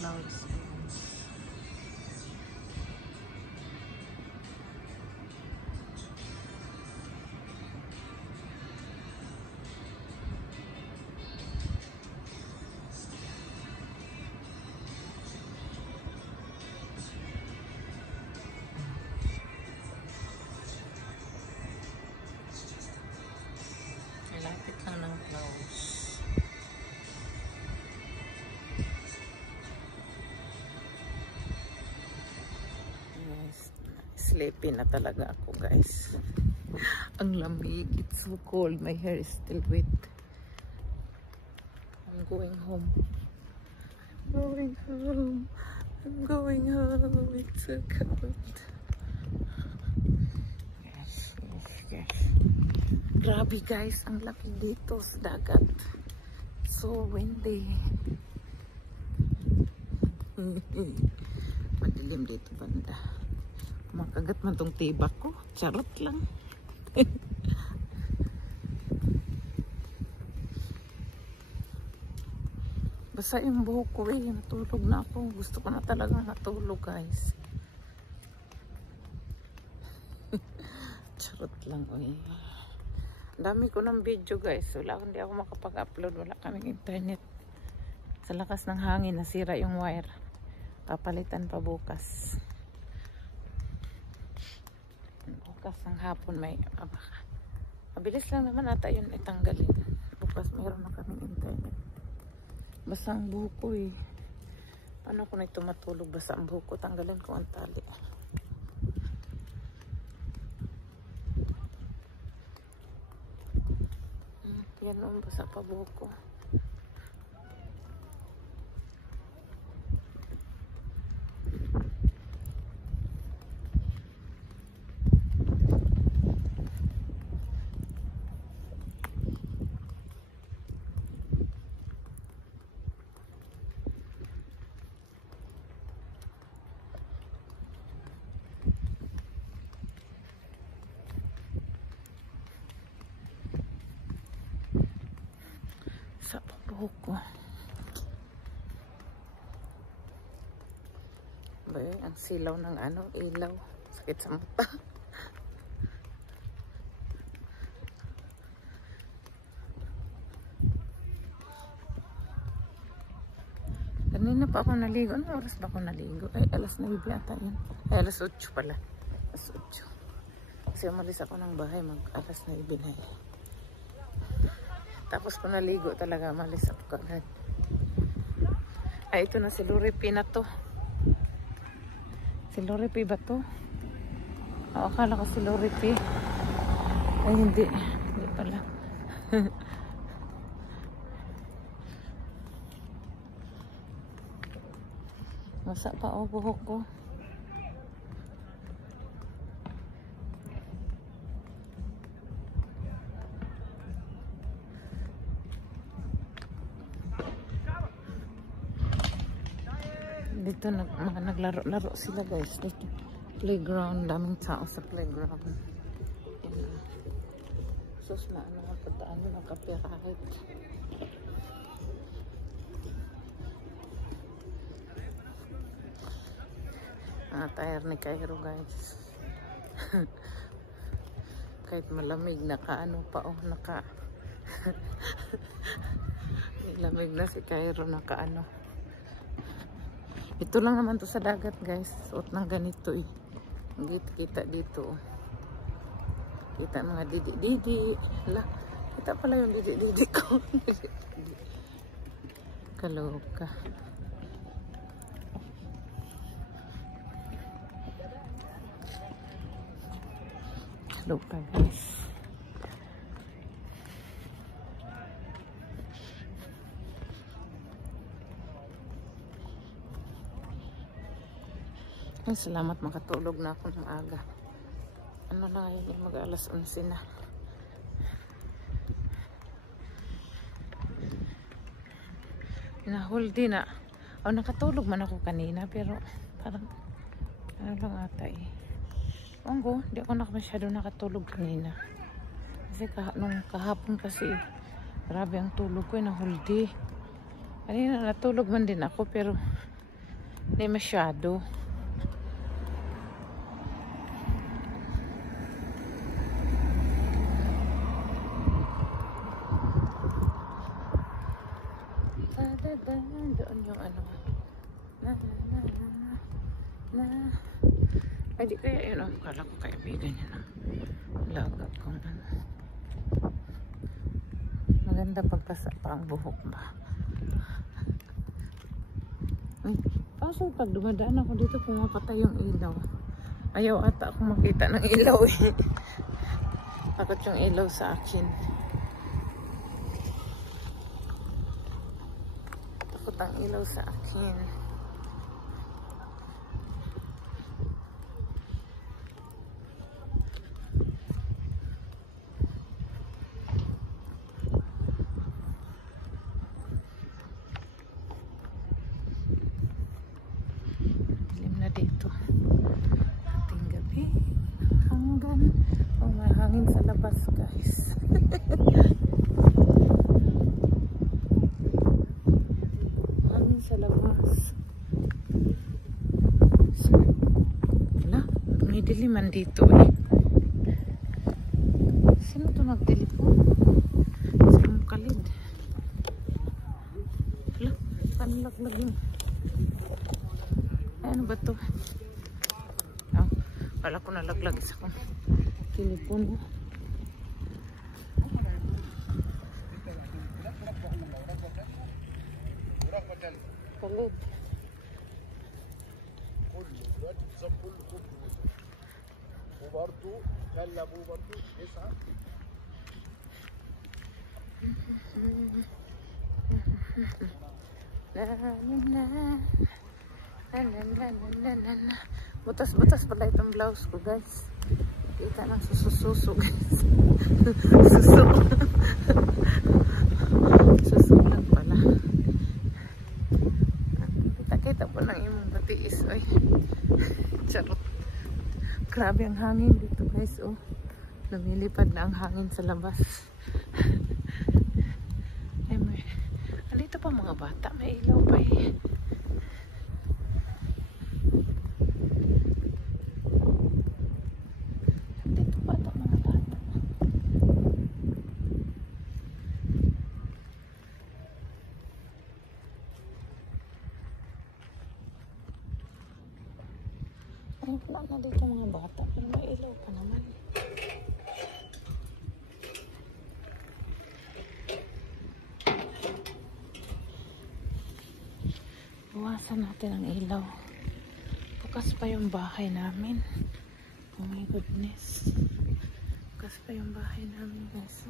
clouds. Lapit lang ng clouds. Yes, sleepy na talaga ako, guys. Ang lamig. It's so cold. My hair is still wet. I'm going home. Going home. I'm going home. It's so cold. Yes, yes, yes. Grabe, guys, ang laki dito sa dagat. So windy. Madilim dito banda. Makagat man tong tibak ko. Charot lang. Basta yung buhok ko eh. Natulog na ako. Gusto ko na talaga natulog, guys. Charot lang eh. Dami ko ng video, guys. Wala, hindi ako makapag-upload. Wala kaming internet. Sa lakas ng hangin, nasira yung wire. Papalitan pa bukas. Bukas ng hapon may mabilis lang naman ata yun itanggalin. Bukas mayroon na kaming internet. Basta ang buhok ko eh. Paano ko na ito matulog? Basta ang buhok ko. Tanggalin ko ang tali. Yan ang basa pa buhok ko. Sa buhok ko. Ba, ang silaw ng ano, ilaw. Sakit sa mata. Kanina pa ako naligo. Ano oras ba ako naligo? Ay, alas 9 ata yun. Ay, alas 8 pala. Alas 8. Kasi umalis ako ng bahay mag alas 9 na eh. Tapos kung naligo talaga, malis ako kagad. Ay, ito na si Luripi na to. Si Luripi ba to? O, akala ko si Luripi. Ay, hindi. Hindi pala. Masa pa o buhok ko. Dito naglaro-laro sila, guys. Dito playground, daming tao sa playground. Sus na ano ang pagdaan ng copyright. Tire ni Cairo, guys. Kahit malamig, naka-ano pa oh, naka lamig na si Cairo, naka-ano. Ito lang naman to sa dagat, guys. Suot ng ganito eh. Kita dito. Kita mga didi-didi. Kita pala yung didi-didi ko. Kaloka. Kaloka, guys. Ay, salamat makatulog na ako ng aga. Ano na ngayon, mag-alas 11 na. Nahuldi na. O, nakatulog man ako kanina, pero parang ano lang ata eh. Onggo, di ako masyado nakatulog kanina. Kasi nung kahapon kasi, grabe ang tulog ko, nahuldi. Kanina natulog man din ako, pero Hindi masyado. Doon yung ano. Ay, di kaya yun. Kala ko kaibigan niya ng lagat kung ano. Maganda pagpasa pa ang buhok ba. Ay, kaso pag dumadaan ako dito, pumapatay yung ilaw. Ayaw ata ako makita ng ilaw eh. Takot yung ilaw sa akin. Takot ang ilaw sa akin. Dito ating gabi hanggang umahangin sa labas guys. Hangin sa labas. Wala, may diliman dito eh. Sino to nagtelepon? Sinong kalid? Wala, panlaglaging. Ano ba to? Oh, wala ko nalaglag sa kong telepon. Kalid. Butas-butas pala itong blouse ko guys. Kita ng susususo guys. Suso. Suso lang pala. Kita-kita po ng imong batiis. Ay. Charot. Grabe ang hangin dito guys. Oh. Lumilipad na ang hangin sa labas. Ay, may. Andito pa mga bata. May ilaw pa eh. Ay, wala na dito mga bata. Pero may ilaw pa naman. Buwasan natin ang ilaw. Bukas pa yung bahay namin. Oh my goodness. Bukas pa yung bahay namin guys.